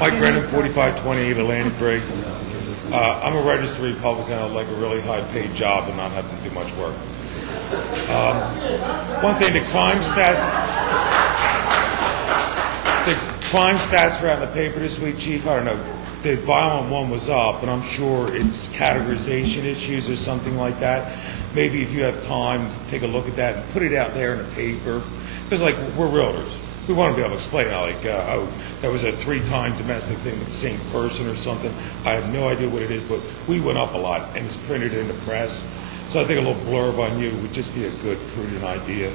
Mike Brennan, 4528 Atlantic Brig. I'm a registered Republican. I'd like a really high-paid job and not have to do much work. One thing, the crime stats were out in the paper this week, Chief. I don't know. The violent one was up, but I'm sure it's categorization issues or something like that. Maybe if you have time, take a look at that and put it out there in the paper. Because, like, we're realtors. We want to be able to explain it, like, oh, that was a 3-time domestic thing with the same person or something. I have no idea what it is, but we went up a lot, and it's printed in the press. So I think a little blurb on you would just be a good, prudent idea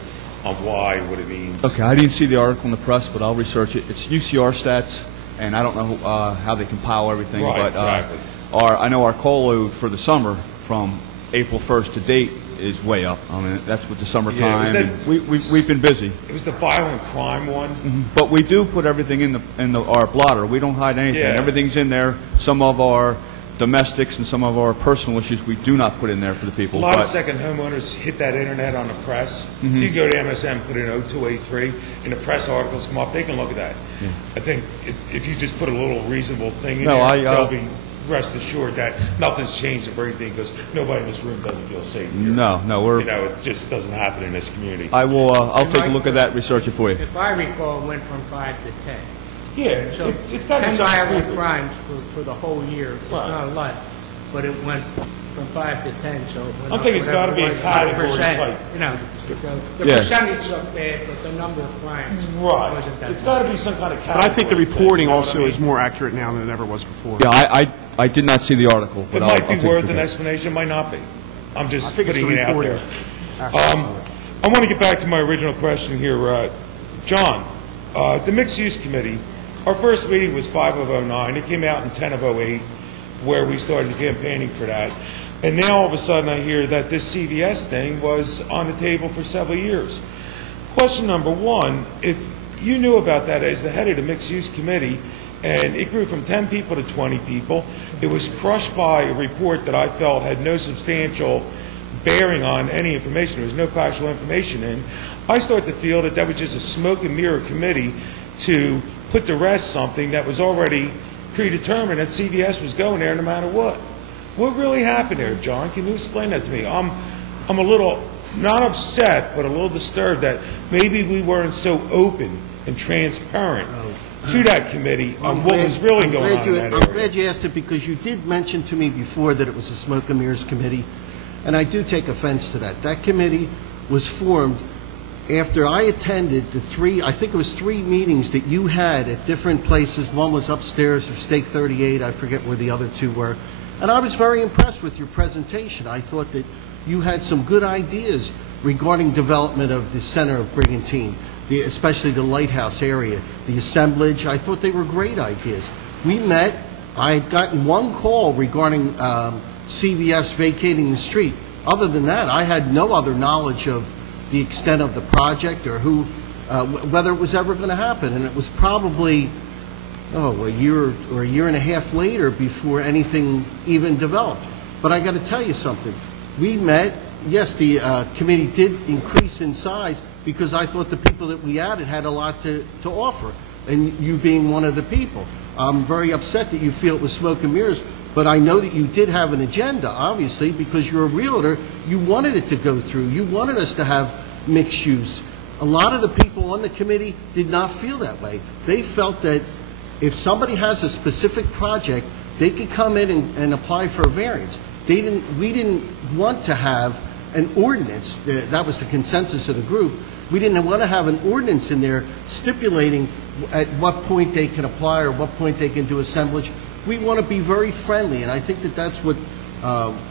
on why, what it means. Okay, I didn't see the article in the press, but I'll research it. It's UCR stats, and I don't know how they compile everything. Right, but exactly. I know our call load for the summer from April 1st to date is way up. I mean, that's with the summertime. Yeah, we've been busy. It was the violent crime one. Mm-hmm. But we do put everything in our blotter. We don't hide anything. Yeah. Everything's in there. Some of our domestics and some of our personal issues we do not put in there for the people. A lot of second homeowners hit that internet on the press. Mm-hmm. You go to MSN, put in 0283, and the press articles come up. They can look at that. Yeah. I think if you just put a little reasonable thing in No, there, they'll be rest assured that nothing's changed or anything, because nobody in this room doesn't feel safe here. No, it just doesn't happen in this community. I'll take a look at that, research it for you. If I recall, it went from 5 to 10. Yeah, So it's got to be 10 violent something. crimes for the whole year. It's Right. not a lot, but it went from 5 to 10. So it went I think it's got to be a category type. You know, so the Yeah. percentage looked bad, but the number of crimes Right. wasn't that It's bad. got to be some kind of category. But I think the reporting thing, you know also what I is mean? more accurate now than it ever was before. Yeah, I did not see the article. But It I'll might be take a worth look an at it. explanation. It might not be. I'm I just think it's putting the it out reporting. there. I want to get back to my original question here. John, the Mixed-Use Committee, our first meeting was 5 of 09. It came out in 10 of 08, where we started campaigning for that. And now all of a sudden I hear that this CVS thing was on the table for several years. Question number one, if you knew about that as the head of the Mixed-Use Committee, and it grew from 10 people to 20 people, it was crushed by a report that I felt had no substantial bearing on any information. There was no factual information in. I start to feel that that was just a smoke and mirror committee to put to rest something that was already predetermined that CVS was going there no matter what. What really happened there, John? Can you explain that to me? I'm a little, not upset, but a little disturbed that maybe we weren't so open and transparent to that committee on what was really going on in that area. I'm glad you asked it, because you did mention to me before that it was a smoke and mirrors committee, and I do take offense to that. That committee was formed after I attended I think it was 3 meetings that you had at different places. One was upstairs of Stake 38, I forget where the other 2 were. And I was very impressed with your presentation. I thought that you had some good ideas regarding development of the center of Brigantine, especially the lighthouse area, the assemblage. I thought they were great ideas. We met. I had gotten one call regarding CVS vacating the street. Other than that, I had no other knowledge of the extent of the project or whether it was ever going to happen. And it was probably a year or a year and a half later before anything even developed. But I got to tell you something. We met. Yes, the committee did increase in size because I thought the people that we added had a lot to offer, and you being one of the people. I'm very upset that you feel it was smoke and mirrors, but I know that you did have an agenda, obviously, because you're a realtor. You wanted it to go through. You wanted us to have mixed use. A lot of the people on the committee did not feel that way. They felt that if somebody has a specific project, they could come in and apply for a variance. We didn't want to have an ordinance. That was the consensus of the group. We didn't want to have an ordinance in there stipulating at what point they can apply or what point they can do assemblage. We want to be very friendly, and I think that that's what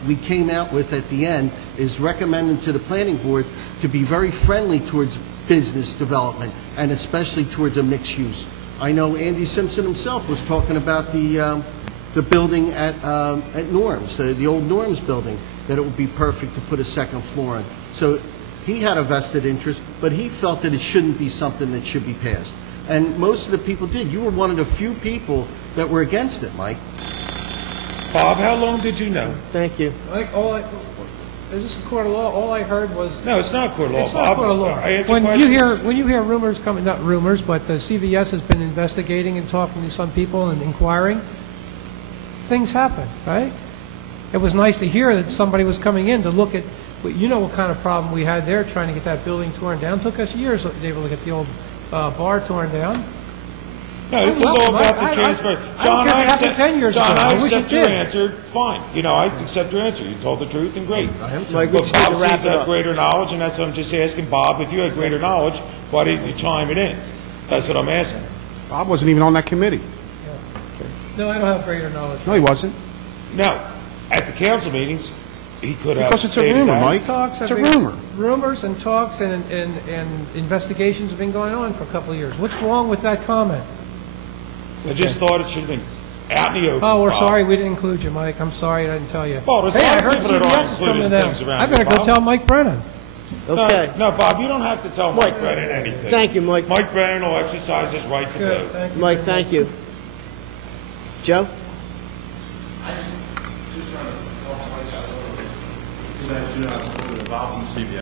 we came out with at the end, is recommending to the planning board to be very friendly towards business development, and especially towards a mixed use. I know Andy Simpson himself was talking about the building at Norm's, the old Norm's building, that it would be perfect to put a second floor in. So he had a vested interest, but he felt that it shouldn't be something that should be passed. And most of the people did. You were one of the few people that were against it, Mike. Bob, how long did you know? Thank you. is this a court of law? All I heard was... No, it's not a court of law, It's not a Bob. court of law. I answer When questions. you hear rumors coming, not rumors, but CVS has been investigating and talking to some people and inquiring, things happen, right? It was nice to hear that somebody was coming in to look at, you know what kind of problem we had there trying to get that building torn down. Took us years to be able to get the old bar torn down. No, this is all about the transparency. I don't care if it happened 10 years ago. John, I I wish it accept your did. answer, fine. You know, I accept your answer. You told the truth, and great. Mike, we But just need to Bob wrap seems it to have up. greater knowledge, and that's what I'm just asking. Bob, if you had greater knowledge, why didn't you chime it in? That's what I'm asking. Bob wasn't even on that committee. No, I don't have greater knowledge. No, he wasn't. No, at the council meetings, he could have Because it's a stated rumor, that. Mike. Talks It's a have been- rumor. Rumors and talks and investigations have been going on for a couple of years. What's wrong with that comment? I just thought it should have been out in the open. Oh, we're Bob. sorry we didn't include you, Mike. I'm sorry I didn't tell you. Well, there's a Hey, lot I of heard people that aren't CBS is coming including in things now. around I better here, go Bob. tell Mike Brennan. Okay. No, Bob, you don't have to tell Mike Brennan anything. Thank you, Mike. Mike Brennan will exercise his right to Good, vote. thank you. Mike, thank you. Joe? Just trying to help point out a little bit, because I do not involved in CBS.